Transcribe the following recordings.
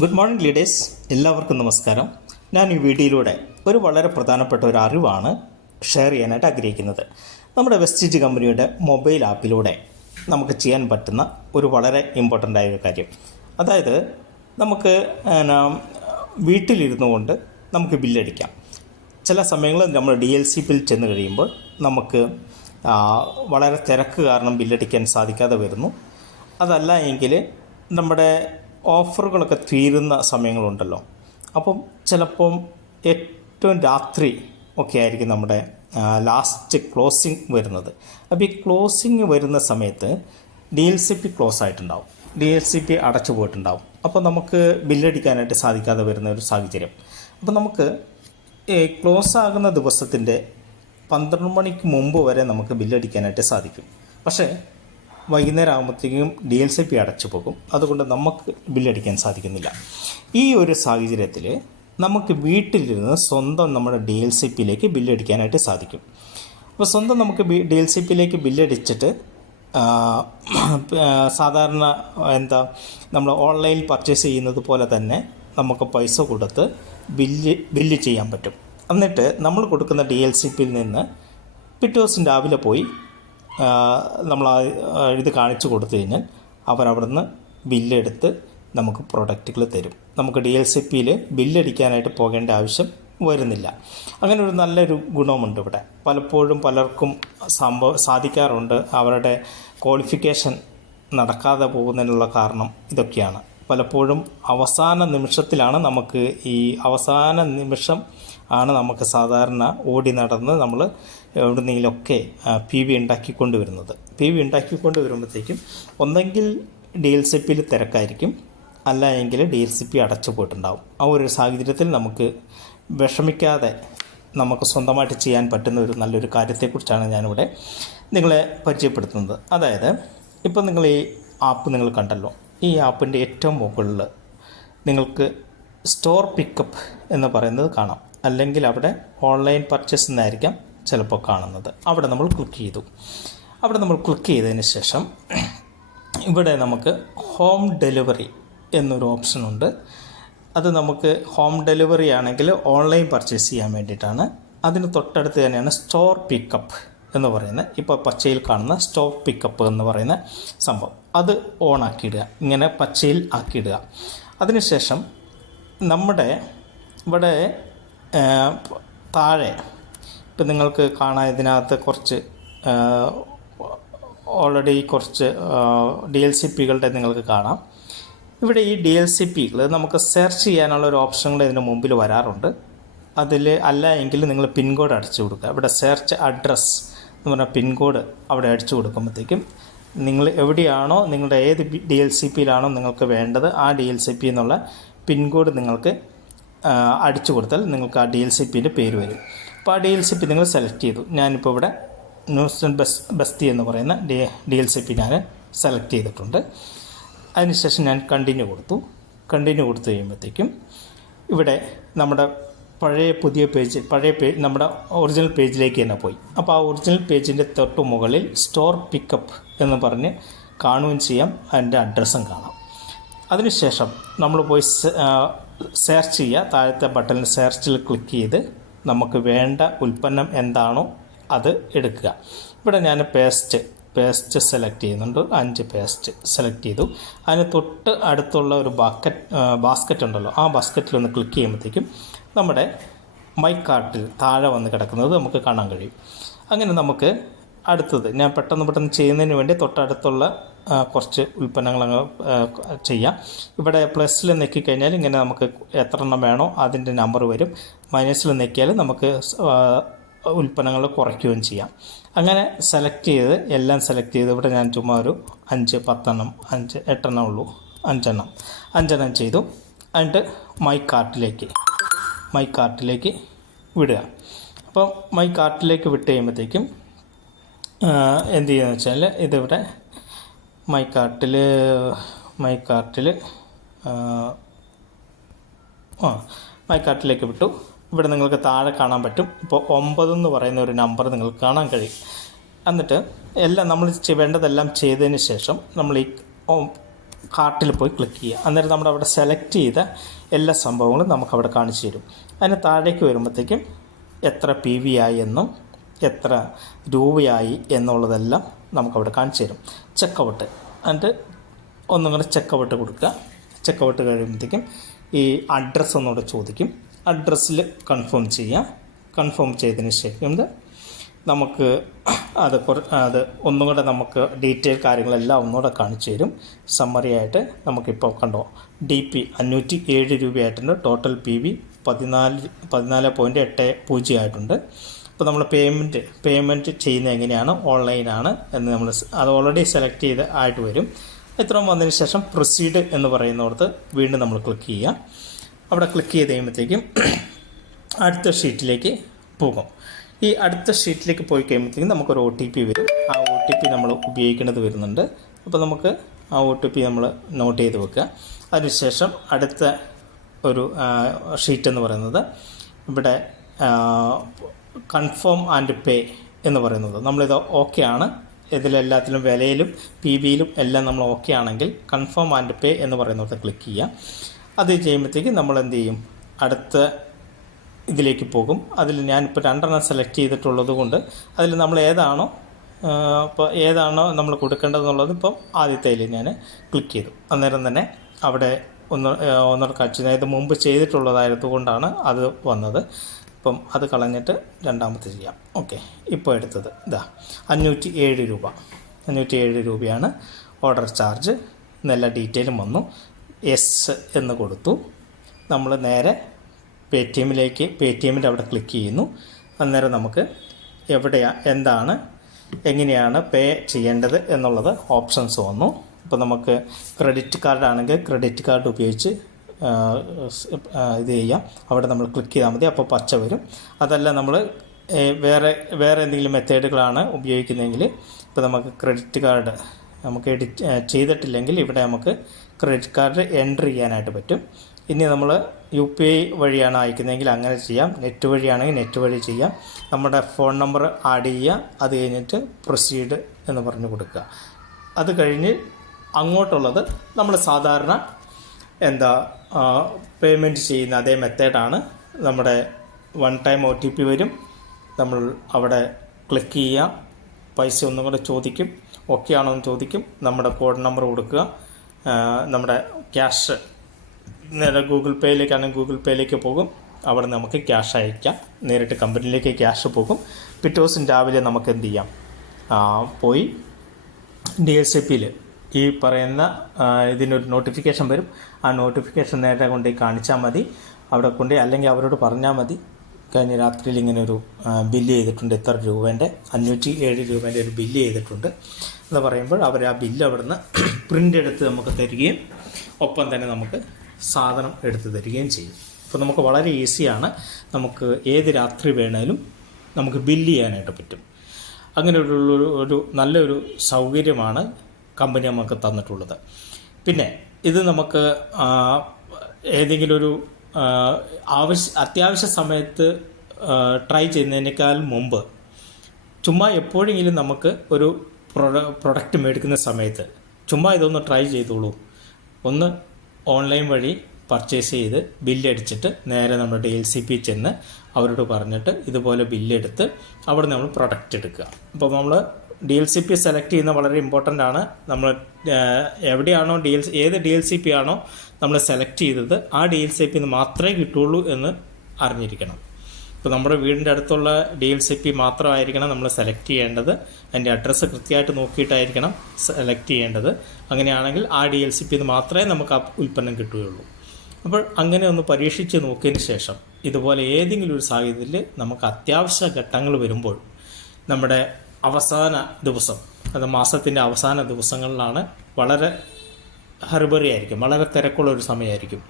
Good morning leaders എല്ലാവർക്കും നമസ്കാരം. ഞാൻ ഈ വീഡിയോയിലൂടെ ഒരു വളരെ പ്രധാനപ്പെട്ട ഒരു അറിവാണ് ഷെയർ ചെയ്യാനായിട്ട് ആഗ്രഹിക്കുന്നത്. നമ്മുടെ വെസ്റ്റിജ് കമ്പനിയുടെ മൊബൈൽ ആപ്പിലൂടെ നമുക്ക് ചെയ്യാൻ പറ്റുന്ന ഒരു വളരെ ഇമ്പോർട്ടന്റ് ആയ ഒരു കാര്യം. അതായത് നമുക്ക് വീട്ടിലിരുന്നു കൊണ്ട് നമുക്ക് ബില്ലടിക്കാം ചില സമയങ്ങളിൽ നമ്മൾ ഡി എൽ സി ബിൽ ചെന്ന് കഴിയുമ്പോൾ നമുക്ക് വളരെ തിരക്ക് കാരണം ബില്ലടിക്കാൻ സാധിക്കാതെ വരുന്നു. അതല്ല എങ്കിൽ നമ്മുടെ ഓഫറുകളൊക്കെ തീരുന്ന സമയങ്ങളുണ്ടല്ലോ. അപ്പം ചിലപ്പം ഏറ്റവും രാത്രി ഒക്കെ ആയിരിക്കും നമ്മുടെ ലാസ്റ്റ് ക്ലോസിങ് വരുന്നത്. അപ്പോൾ ഈ ക്ലോസിങ് വരുന്ന സമയത്ത് D L C P close ആയിട്ടുണ്ടാവും. ഡി എൽ സി പി അടച്ചു പോയിട്ടുണ്ടാവും. അപ്പോൾ നമുക്ക് ബില്ലടിക്കാനായിട്ട് സാധിക്കാതെ വരുന്ന ഒരു സാഹചര്യം. അപ്പോൾ നമുക്ക് ക്ലോസ് ആകുന്ന ദിവസത്തിന്റെ പന്ത്രണ്ട് മണിക്ക് മുമ്പ് വരെ നമുക്ക് ബില്ലടിക്കാനായിട്ട് സാധിക്കും. പക്ഷേ വൈകുന്നേരം ആകുമ്പോഴത്തേക്കും ഡി എൽ സി പി അടച്ചു പോകും. അതുകൊണ്ട് നമുക്ക് ബില്ലടിക്കാൻ സാധിക്കുന്നില്ല. ഈ ഒരു സാഹചര്യത്തിൽ നമുക്ക് വീട്ടിലിരുന്ന് സ്വന്തം നമ്മുടെ ഡി എൽ സി പിയിലേക്ക് ബില്ലടിക്കാനായിട്ട് സാധിക്കും. അപ്പോൾ സ്വന്തം നമുക്ക് ഡി എൽ സി പിയിലേക്ക് ബില്ലടിച്ചിട്ട് സാധാരണ എന്താ നമ്മൾ ഓൺലൈനിൽ പർച്ചേസ് ചെയ്യുന്നത് പോലെ തന്നെ നമുക്ക് പൈസ കൊടുത്ത് ബില്ല് ബില്ല് ചെയ്യാൻ പറ്റും. എന്നിട്ട് നമ്മൾ കൊടുക്കുന്ന ഡി എൽ സി പിയിൽ നിന്ന് പിറ്റേ ദിവസം രാവിലെ പോയി നമ്മൾ ആ ഇത് കാണിച്ചു കൊടുത്തു കഴിഞ്ഞാൽ അവരവിടുന്ന് ബില്ലെടുത്ത് നമുക്ക് പ്രൊഡക്റ്റുകൾ തരും. നമുക്ക് ഡി എൽ സി പിയിൽ ബില്ലടിക്കാനായിട്ട് പോകേണ്ട ആവശ്യം വരുന്നില്ല. അങ്ങനെ ഒരു നല്ലൊരു ഗുണമുണ്ട് ഇവിടെ. പലപ്പോഴും പലർക്കും സംഭവ സാധിക്കാറുണ്ട്. അവരുടെ ക്വാളിഫിക്കേഷൻ നടക്കാതെ പോകുന്നതിനുള്ള കാരണം ഇതൊക്കെയാണ്. പലപ്പോഴും അവസാന നിമിഷത്തിലാണ് നമുക്ക് ഈ അവസാന നിമിഷം ആണ് നമുക്ക് സാധാരണ ഓടി നടന്ന് നമ്മൾ എവിടുന്നെങ്കിലൊക്കെ പി വി ഉണ്ടാക്കിക്കൊണ്ട് വരുന്നത് പി വി ഉണ്ടാക്കിക്കൊണ്ട് വരുമ്പോഴത്തേക്കും ഒന്നെങ്കിൽ ഡി എൽ സി പിയിൽ തിരക്കായിരിക്കും. അല്ല എങ്കിൽ ഡി എൽ സി പി അടച്ചു പോയിട്ടുണ്ടാവും. ആ ഒരു സാഹചര്യത്തിൽ നമുക്ക് വിഷമിക്കാതെ നമുക്ക് സ്വന്തമായിട്ട് ചെയ്യാൻ പറ്റുന്ന ഒരു നല്ലൊരു കാര്യത്തെക്കുറിച്ചാണ് ഞാനിവിടെ നിങ്ങളെ പരിചയപ്പെടുത്തുന്നത്. അതായത് ഇപ്പം നിങ്ങൾ ഈ ആപ്പ് നിങ്ങൾ കണ്ടല്ലോ. ഈ ആപ്പിന്റെ ഏറ്റവും മുകളിൽ നിങ്ങൾക്ക് സ്റ്റോർ പിക്കപ്പ് എന്ന് പറയുന്നത് കാണാം. അല്ലെങ്കിൽ അവിടെ ഓൺലൈൻ പർച്ചേസ് എന്നായിരിക്കാം ചിലപ്പോൾ കാണുന്നത്. അവിടെ നമ്മൾ ക്ലിക്ക് ചെയ്തു. അവിടെ നമ്മൾ ക്ലിക്ക് ചെയ്തതിന് ശേഷം ഇവിടെ നമുക്ക് ഹോം ഡെലിവറി എന്നൊരു ഓപ്ഷൻ ഉണ്ട്. അത് നമുക്ക് ഹോം ഡെലിവറി ആണെങ്കിൽ ഓൺലൈൻ പർച്ചേസ് ചെയ്യാൻ വേണ്ടിയിട്ടാണ്. അതിന് തൊട്ടടുത്ത് തന്നെയാണ് സ്റ്റോർ പിക്കപ്പ് എന്ന് പറയുന്നത്. ഇപ്പോൾ പച്ചയിൽ കാണുന്ന സ്റ്റോർ പിക്കപ്പ് എന്ന് പറയുന്ന സംഭവം. അത് ഓൺ ആക്കിയിടുക. ഇങ്ങനെ പച്ചയിൽ ആക്കിയിടുക. അതിനുശേഷം നമ്മുടെ ഇവിടെ താഴെ. ഇപ്പം നിങ്ങൾക്ക് കാണാൻ ഇതിനകത്ത് കുറച്ച് ഓൾറെഡി കുറച്ച് ഡി എൽ സി പികളുടെ നിങ്ങൾക്ക് കാണാം. ഇവിടെ ഈ ഡി എൽ സി പികൾ നമുക്ക് സെർച്ച് ചെയ്യാനുള്ള ഒരു ഓപ്ഷനുകൾ ഇതിന് മുമ്പിൽ വരാറുണ്ട്. അതിൽ അല്ല എങ്കിൽ നിങ്ങൾ പിൻകോഡ് അടിച്ചു കൊടുക്കുക. ഇവിടെ സെർച്ച് അഡ്രസ്സ് എന്ന് പറഞ്ഞാൽ പിൻകോഡ് അവിടെ അടിച്ചു കൊടുക്കുമ്പോഴത്തേക്കും നിങ്ങൾ എവിടെയാണോ നിങ്ങളുടെ ഏത് ഡി എൽ സി പിയിലാണോ നിങ്ങൾക്ക് വേണ്ടത് ആ ഡി എൽ സി പി എന്നുള്ള പിൻകോഡ് നിങ്ങൾക്ക് അടിച്ചു കൊടുത്താൽ നിങ്ങൾക്ക് ആ ഡി എൽ സി പിന്റെ പേര് വരും. അപ്പോൾ ആ ഡി എൽ സി പി നിങ്ങൾ സെലക്ട് ചെയ്തു. ഞാനിപ്പോൾ ഇവിടെ ന്യൂസ് ബസ് ബസ്തി എന്ന് പറയുന്ന D D L C P ഞാൻ സെലക്ട് ചെയ്തിട്ടുണ്ട്. അതിനുശേഷം ഞാൻ കണ്ടിന്യൂ കൊടുത്തു. കണ്ടിന്യൂ കൊടുത്തു കഴിയുമ്പോഴത്തേക്കും ഇവിടെ നമ്മുടെ പഴയ പുതിയ പേജ് പഴയ പേജ് നമ്മുടെ ഒറിജിനൽ പേജിലേക്ക് തന്നെ പോയി. അപ്പോൾ ആ ഒറിജിനൽ പേജിന്റെ തൊട്ട് മുകളിൽ സ്റ്റോർ പിക്കപ്പ് എന്ന് പറഞ്ഞ് കാണുകയും ചെയ്യാം. അതിന്റെ അഡ്രസ്സും കാണാം. അതിനുശേഷം നമ്മൾ പോയി സെർച്ച് ചെയ്യുക. താഴത്തെ ബട്ടണിൽ സെർച്ചിൽ ക്ലിക്ക് ചെയ്ത് നമുക്ക് വേണ്ട ഉൽപ്പന്നം എന്താണോ അത് എടുക്കുക. ഇവിടെ ഞാൻ പേസ്റ്റ് പേസ്റ്റ് സെലക്ട് ചെയ്യുന്നുണ്ട്. അഞ്ച് പേസ്റ്റ് സെലക്ട് ചെയ്തു. അതിന് തൊട്ട് അടുത്തുള്ള ഒരു ബാക്കറ്റ് ബാസ്ക്കറ്റ് ഉണ്ടല്ലോ. ആ ബാസ്ക്കറ്റിൽ ഒന്ന് ക്ലിക്ക് ചെയ്യുമ്പോഴത്തേക്കും നമ്മുടെ മൈ താഴെ വന്ന് കിടക്കുന്നത് നമുക്ക് കാണാൻ കഴിയും. അങ്ങനെ നമുക്ക് അടുത്തത്. ഞാൻ പെട്ടെന്ന് പെട്ടെന്ന് ചെയ്യുന്നതിന് വേണ്ടി തൊട്ടടുത്തുള്ള കുറച്ച് ഉൽപ്പന്നങ്ങൾ അങ്ങ് ചെയ്യാം. ഇവിടെ പ്ലസ്സിൽ നെക്കിക്കഴിഞ്ഞാൽ ഇങ്ങനെ നമുക്ക് എത്ര എണ്ണം വേണോ അതിന്റെ നമ്പർ വരും. മൈനസിൽ നെക്കിയാൽ നമുക്ക് ഉൽപ്പന്നങ്ങൾ കുറയ്ക്കുകയും ചെയ്യാം. അങ്ങനെ സെലക്ട് ചെയ്ത് എല്ലാം സെലക്ട് ചെയ്ത് ഇവിടെ ഞാൻ ചുമ്മാ ഒരു അഞ്ച് പത്തെണ്ണം അഞ്ച് എട്ടെണ്ണം ഉള്ളൂ. അഞ്ചെണ്ണം. അഞ്ചെണ്ണം ചെയ്തു. എന്നിട്ട് മൈ കാർട്ടിലേക്ക്. മൈ കാർട്ടിലേക്ക് വിടുക. അപ്പോൾ മൈ കാർട്ടിലേക്ക് വിട്ട് കഴിയുമ്പോഴത്തേക്കും എന്ത് ചെയ്യുന്നത് വെച്ചാൽ ഇതിവിടെ മൈ കാർട്ടിൽ മൈ കാർട്ടിൽ ആ മൈ കാർട്ടിലേക്ക് വിട്ടു. ഇവിടെ നിങ്ങൾക്ക് താഴെ കാണാൻ പറ്റും. ഇപ്പോൾ ഒമ്പത് എന്ന് പറയുന്ന ഒരു നമ്പർ നിങ്ങൾക്ക് കാണാൻ കഴിയും. എന്നിട്ട് എല്ലാം നമ്മൾ വേണ്ടതെല്ലാം ചെയ്തതിന് ശേഷം നമ്മൾ ഈ കാർട്ടിൽ പോയി ക്ലിക്ക് ചെയ്യുക. അന്നേരം നമ്മുടെ അവിടെ സെലക്ട് ചെയ്ത എല്ലാ സംഭവങ്ങളും നമുക്കവിടെ കാണിച്ചു തരും. അതിന് താഴേക്ക് വരുമ്പോഴത്തേക്കും എത്ര പി വി ആയി എന്നും എത്ര രൂപയായി എന്നുള്ളതെല്ലാം നമുക്കവിടെ കാണിച്ചു തരും. ചെക്കൗട്ട്. എന്നിട്ട് ഒന്നും കൂടെ ചെക്കൗട്ട് കൊടുക്കുക. ചെക്കൗട്ട് കഴിയുമ്പോഴത്തേക്കും ഈ അഡ്രസ്സ് ഒന്നുകൂടെ ചോദിക്കും. അഡ്രസ്സിൽ കൺഫേം ചെയ്യുക കൺഫേം ചെയ്തതിന് ശേഷം നമുക്ക് അത് കുറ അത് ഒന്നും കൂടെ നമുക്ക് ഡീറ്റെയിൽ കാര്യങ്ങളെല്ലാം ഒന്നുകൂടെ കാണിച്ചു തരും. സമ്മറി ആയിട്ട് നമുക്കിപ്പോൾ കണ്ടോ. ഡി പി അഞ്ഞൂറ്റി ഏഴ് രൂപയായിട്ടുണ്ട്. ടോട്ടൽ പി വി പതിനാല് പതിനാല് പോയിന്റ് എട്ട് പൂജ്യം ആയിട്ടുണ്ട്. അപ്പോൾ നമ്മൾ പേയ്മെന്റ് പേയ്മെന്റ് ചെയ്യുന്നത് എങ്ങനെയാണ്? ഓൺലൈനാണ് എന്ന് നമ്മൾ അത് ഓൾറെഡി സെലക്ട് ചെയ്ത് ആയിട്ട് വരും. ഇത്രയും വന്നതിന് ശേഷം പ്രൊസീഡ് എന്ന് പറയുന്നിടത്ത് വീണ്ടും നമ്മൾ ക്ലിക്ക് ചെയ്യുക അവിടെ ക്ലിക്ക് ചെയ്ത് കഴിയുമ്പോഴത്തേക്കും അടുത്ത ഷീറ്റിലേക്ക് പോകും. ഈ അടുത്ത ഷീറ്റിലേക്ക് പോയി കഴിയുമ്പോഴത്തേക്കും നമുക്കൊരു ഒ ടി പി വരും. ആ ഒ ടി പി നമ്മൾ ഉപയോഗിക്കേണ്ടത് വരുന്നുണ്ട്. അപ്പോൾ നമുക്ക് ആ ഒ ടി പി നമ്മൾ നോട്ട് ചെയ്ത് വെക്കുക. അതിനുശേഷം അടുത്ത ഒരു ഷീറ്റ് എന്ന് പറയുന്നത് ഇവിടെ കൺഫേം ആൻഡ് പേ എന്ന് പറയുന്നത്. നമ്മളിത് ഓക്കെ ആണ്. ഇതിലെല്ലാത്തിലും വിലയിലും പി ബിയിലും എല്ലാം നമ്മൾ ഓക്കെ ആണെങ്കിൽ കൺഫേം ആൻഡ് പേ എന്ന് പറയുന്നത് ക്ലിക്ക് ചെയ്യുക. അത് ചെയ്യുമ്പോഴത്തേക്ക് നമ്മൾ എന്ത് ചെയ്യും? അടുത്ത ഇതിലേക്ക് പോകും. അതിൽ ഞാനിപ്പോൾ രണ്ടെണ്ണം സെലക്ട് ചെയ്തിട്ടുള്ളത് കൊണ്ട് അതിൽ നമ്മൾ ഏതാണോ ഇപ്പോൾ ഏതാണോ നമ്മൾ കൊടുക്കേണ്ടതെന്നുള്ളത് ഇപ്പം ആദ്യത്തേൽ ഞാൻ ക്ലിക്ക് ചെയ്തു. അന്നേരം തന്നെ അവിടെ ഒന്ന് ഒന്നര കാഴ്ച അതായത് മുമ്പ് ചെയ്തിട്ടുള്ളതായത് കൊണ്ടാണ് അത് വന്നത്. ഇപ്പം അത് കളഞ്ഞിട്ട് രണ്ടാമത്തെ ചെയ്യാം. ഓക്കെ ഇപ്പോൾ എടുത്തത്. ഇതാ അഞ്ഞൂറ്റി ഏഴ് രൂപ. അഞ്ഞൂറ്റി ഏഴ് രൂപയാണ് ഓർഡർ ചാർജ്. നല്ല ഡീറ്റെയിലും വന്നു. എസ് എന്ന് കൊടുത്തു. നമ്മൾ നേരെ പേ ടി എമ്മിലേക്ക് പേ ടി എമ്മിന്റെ അവിടെ ക്ലിക്ക് ചെയ്യുന്നു. അന്നേരം നമുക്ക് എവിടെയാ എന്താണ് എങ്ങനെയാണ് പേ ചെയ്യേണ്ടത് എന്നുള്ളത് ഓപ്ഷൻസ് വന്നു. ഇപ്പോൾ നമുക്ക് ക്രെഡിറ്റ് കാർഡ് ആണെങ്കിൽ ക്രെഡിറ്റ് കാർഡ് ഉപയോഗിച്ച് ഇത് ചെയ്യാം. അവിടെ നമ്മൾ ക്ലിക്ക് ചെയ്താൽ മതി. അപ്പോൾ പച്ച വരും. അതല്ല നമ്മൾ വേറെ വേറെ എന്തെങ്കിലും മെത്തേഡുകളാണ് ഉപയോഗിക്കുന്നതെങ്കിൽ ഇപ്പോൾ നമുക്ക് ക്രെഡിറ്റ് കാർഡ് നമുക്ക് എഡിറ്റ് ചെയ്തിട്ടില്ലെങ്കിൽ ഇവിടെ നമുക്ക് ക്രെഡിറ്റ് കാർഡ് എൻട്രി ചെയ്യാനായിട്ട് പറ്റും. ഇനി നമ്മൾ യു പി ഐ വഴിയാണ് അയക്കുന്നതെങ്കിൽ അങ്ങനെ ചെയ്യാം. നെറ്റ് വഴിയാണെങ്കിൽ നെറ്റ് വഴി ചെയ്യാം. നമ്മുടെ ഫോൺ നമ്പർ ആഡ് ചെയ്യുക. അത് കഴിഞ്ഞിട്ട് പ്രൊസീഡ് എന്ന് പറഞ്ഞു കൊടുക്കുക. അത് കഴിഞ്ഞ് അങ്ങോട്ടുള്ളത് നമ്മൾ സാധാരണ എന്താ പേയ്മെന്റ് ചെയ്യുന്ന അതേ മെത്തേഡാണ് നമ്മുടെ one time O T P വരും. നമ്മൾ അവിടെ ക്ലിക്ക് ചെയ്യുക. പൈസ ഒന്നും കൂടെ ചോദിക്കും. ഓക്കെ ആണോ എന്ന് ചോദിക്കും. നമ്മുടെ കോഡ് നമ്പർ കൊടുക്കുക. നമ്മുടെ ക്യാഷ് നേരെ ഗൂഗിൾ പേയിലേക്കാണെങ്കിൽ ഗൂഗിൾ പേയിലേക്ക് പോകും. അവിടെ നമുക്ക് ക്യാഷ് അയക്കാം. നേരിട്ട് കമ്പനിയിലേക്ക് ക്യാഷ് പോകും. പിറ്റേ ദിവസം രാവിലെ നമുക്ക് എന്ത് ചെയ്യാം? പോയി ഡി എസ് എ പിയിൽ ഈ പറയുന്ന ഇതിനൊരു നോട്ടിഫിക്കേഷൻ വരും. ആ നോട്ടിഫിക്കേഷൻ നേരെ കൊണ്ട് കാണിച്ചാൽ മതി. അവിടെ കൊണ്ട് അല്ലെങ്കിൽ അവരോട് പറഞ്ഞാൽ മതി. കഴിഞ്ഞ രാത്രിയിൽ ഇങ്ങനെ ഒരു ബില്ല് ചെയ്തിട്ടുണ്ട്. ഇത്ര രൂപേന്റെ? അഞ്ഞൂറ്റി ഏഴ് രൂപേന്റെ ഒരു ബില്ല് ചെയ്തിട്ടുണ്ട്. എന്ന് പറയുമ്പോൾ അവർ ആ ബില്ല് അവിടുന്ന് പ്രിന്റ് എടുത്ത് നമുക്ക് തരികയും ഒപ്പം തന്നെ നമുക്ക് സാധനം എടുത്ത് തരികയും ചെയ്യും. അപ്പോൾ നമുക്ക് വളരെ ഈസിയാണ്. നമുക്ക് ഏത് രാത്രി വേണേലും നമുക്ക് ബില്ല് ചെയ്യാനായിട്ട് പറ്റും. അങ്ങനെ ഒരു ഒരു- ഒരു നല്ലൊരു സൗകര്യമാണ് കമ്പനി നമുക്ക് തന്നിട്ടുള്ളത്. പിന്നെ ഇത് നമുക്ക് ഏതെങ്കിലും ഒരു ആവശ്യ അത്യാവശ്യ സമയത്ത് ട്രൈ ചെയ്യുന്നതിനേക്കാൾ മുമ്പ് ചുമ്മാ എപ്പോഴെങ്കിലും നമുക്ക് ഒരു പ്രൊഡ പ്രൊഡക്റ്റ് മേടിക്കുന്ന സമയത്ത് ചുമ്മാ ഇതൊന്ന് ട്രൈ ചെയ്തോളൂ. ഒന്ന് ഓൺലൈൻ വഴി പർച്ചേസ് ചെയ്ത് ബില്ലടിച്ചിട്ട് നേരെ നമ്മുടെ ഡി എൽ സി പി ചെന്ന് അവരോട് പറഞ്ഞിട്ട് ഇതുപോലെ ബില്ലെടുത്ത് അവിടെ നമ്മൾ പ്രൊഡക്റ്റ് എടുക്കുക. അപ്പോൾ നമ്മൾ D L C P select ചെയ്യുന്നത് വളരെ ഇമ്പോർട്ടന്റ് ആണ്. നമ്മൾ എവിടെയാണോ ഡി എൽ ഏത് ഡി എൽ സി പി ആണോ നമ്മൾ സെലക്ട് ചെയ്തത് ആ ഡി എൽ സി പി മാത്രമേ കിട്ടുള്ളൂ എന്ന് അറിഞ്ഞിരിക്കണം. ഇപ്പോൾ നമ്മുടെ വീടിന്റെ അടുത്തുള്ള ഡി എൽ സി പി മാത്രമായിരിക്കണം നമ്മൾ സെലക്ട് ചെയ്യേണ്ടത്. അതിന്റെ അഡ്രസ്സ് കൃത്യമായിട്ട് നോക്കിയിട്ടായിരിക്കണം സെലക്ട് ചെയ്യേണ്ടത്. അങ്ങനെയാണെങ്കിൽ ആ ഡി എൽ സി പി മാത്രമേ നമുക്ക് ആ ഉൽപ്പന്നം കിട്ടുകയുള്ളൂ. അപ്പോൾ അങ്ങനെ ഒന്ന് പരീക്ഷിച്ച് നോക്കിയതിന് ശേഷം ഇതുപോലെ ഏതെങ്കിലും ഒരു സാഹചര്യത്തിൽ നമുക്ക് അത്യാവശ്യ ഘട്ടങ്ങൾ വരുമ്പോൾ നമ്മുടെ അവസാന ദിവസം അത് മാസത്തിന്റെ അവസാന ദിവസങ്ങളിലാണ് വളരെ ഹർബറി ആയിരിക്കും വളരെ തിരക്കുള്ള ഒരു സമയമായിരിക്കും.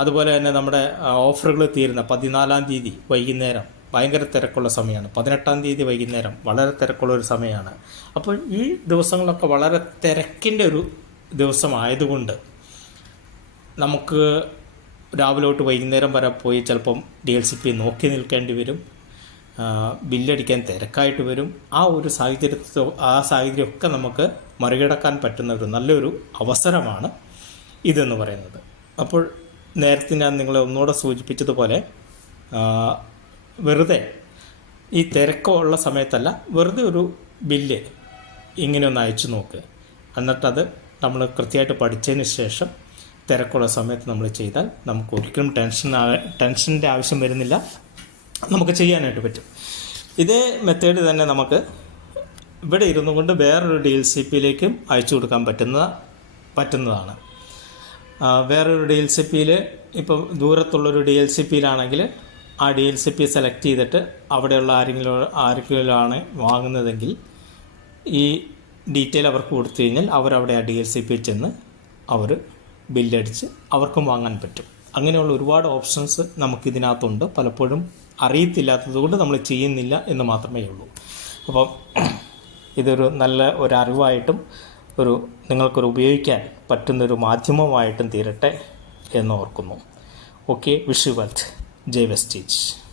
അതുപോലെ തന്നെ നമ്മുടെ ഓഫറുകൾ തീരുന്ന പതിനാലാം തീയതി വൈകുന്നേരം ഭയങ്കര തിരക്കുള്ള സമയമാണ്. പതിനെട്ടാം തീയതി വൈകുന്നേരം വളരെ തിരക്കുള്ള ഒരു സമയമാണ്. അപ്പോൾ ഈ ദിവസങ്ങളൊക്കെ വളരെ തിരക്കിന്റെ ഒരു ദിവസമായതുകൊണ്ട് നമുക്ക് രാവിലെ തൊട്ട് വൈകുന്നേരം വരെ പോയി ചിലപ്പം ഡി എൽ സി പി നോക്കി നിൽക്കേണ്ടി വരും. ബില്ലടിക്കാൻ തിരക്കായിട്ട് വരും. ആ ഒരു സാഹചര്യത്തെ ആ സാഹചര്യമൊക്കെ നമുക്ക് മറികടക്കാൻ പറ്റുന്ന ഒരു നല്ലൊരു അവസരമാണ് ഇതെന്ന് പറയുന്നത്. അപ്പോൾ നേരത്തെ ഞാൻ നിങ്ങളെ ഒന്നുകൂടെ സൂചിപ്പിച്ചതുപോലെ വെറുതെ ഈ തിരക്കുള്ള സമയത്തല്ല വെറുതെ ഒരു ബില്ല് ഇങ്ങനെ ഒന്ന് അയച്ചു നോക്ക്. എന്നിട്ടത് നമ്മൾ കൃത്യമായിട്ട് പഠിച്ചതിന് ശേഷം തിരക്കുള്ള സമയത്ത് നമ്മൾ ചെയ്താൽ നമുക്ക് ഒരിക്കലും ടെൻഷൻ ടെൻഷന്റെ ആവശ്യം വരുന്നില്ല. നമുക്ക് ചെയ്യാനായിട്ട് പറ്റും. ഇതേ മെത്തേഡ് തന്നെ നമുക്ക് ഇവിടെ ഇരുന്നു കൊണ്ട് വേറൊരു ഡി എൽ സി പിയിലേക്കും അയച്ചു കൊടുക്കാൻ പറ്റുന്ന പറ്റുന്നതാണ്. വേറൊരു ഡി എൽ സി പിയിൽ ഇപ്പം ദൂരത്തുള്ളൊരു ഡി എൽ സി പിയിലാണെങ്കിൽ ആ D L C P select ചെയ്തിട്ട് അവിടെയുള്ള ആരെങ്കിലും ആരെങ്കിലും വാങ്ങുന്നതെങ്കിൽ ഈ ഡീറ്റെയിൽ അവർക്ക് കൊടുത്തു കഴിഞ്ഞാൽ അവരവിടെ ആ ഡി എൽ സി പിയിൽ ചെന്ന് അവർ ബില്ലടിച്ച് അവർക്കും വാങ്ങാൻ പറ്റും. അങ്ങനെയുള്ള ഒരുപാട് ഓപ്ഷൻസ് നമുക്കിതിനകത്തുണ്ട്. പലപ്പോഴും അറിയത്തില്ലാത്തത് കൊണ്ട് നമ്മൾ ചെയ്യുന്നില്ല എന്ന് മാത്രമേ ഉള്ളൂ. അപ്പം ഇതൊരു നല്ല ഒരു അറിവായിട്ടും ഒരു നിങ്ങൾക്കൊരു ഉപയോഗിക്കാൻ പറ്റുന്നൊരു മാധ്യമമായിട്ടും തീരട്ടെ എന്ന് ഓർക്കുന്നു. ഓക്കെ വിഷ് വെൽത്ത് ജയ് വെസ്റ്റീജ്